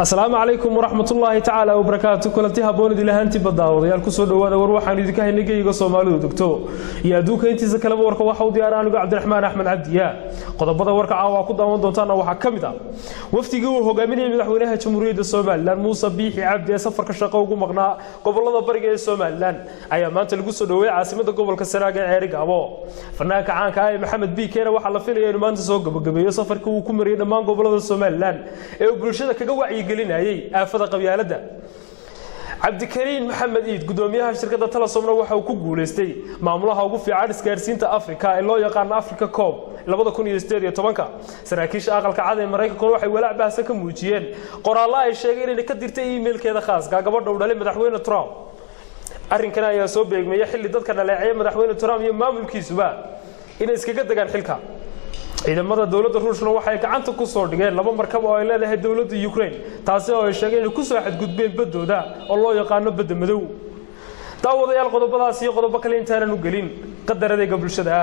السلام عليكم ورحمة الله تعالى وبركاته كلتي هبون إلى هانتي بداود يالكو سو دواada war waxaan idinka haynay geeyga Soomaalidu dogto iyo aduunka intiisa kala warka waxa uu diyaaraan uga Cabdiraxmaan Axmed Cabdiya qodobada warka caawa ku daawan doontaan waxa kamid ah waftigii uu hogaaminayay madaxweynaha Jamhuuriyadda Soomaaliland Muuse Biixi Cabdi ee safarka shaqo ugu maqnaa gobolada bariga ee Soomaaliland ayaa maanta lagu soo dhaweeyay caasimada gobolka Sanaag ee Ceerigaabo fanaanka caanka ah Maxamed Biikeena waxa la filayay inuu maanta soo gabagabeeyo safarka uu ku mariyay dhammaan gobolada Soomaaliland ee bulshada kaga wacyigelinayay aafada qabyaalada Cabdikariin Maxamed Iid gudoomiyaha shirkadda Telesom waxa uu ku guuleystay maamulaha ugu fiican isgaarsiinta Afrika ee loo yaqaan Africa Corp 2018 saraakiisha aqalka cad ee Mareykanka waxay walaac baahsan ka muujiyeen qoraal ay sheegeen inay ka dirtay emailkeeda khaaska gabadha u dhalay madaxweyne Trump arrinkan ayaa soo beegmay xilli dadka dhaleecay madaxweyne Trump iyo maamulkiisuba inay iskaga dagaan xilka ciidamada dawladda Ruushna waxay gacanta ku soo dhigeen laba markab oo ay leedahay dawladda Ukraine taasi oo ay sheegeen inay ku soo xadgudbeen badooda oo loo yaqaan badda madow daawadayaal qodobadaas iyo qodobo kale intaan u gelin qadaradayga bulshada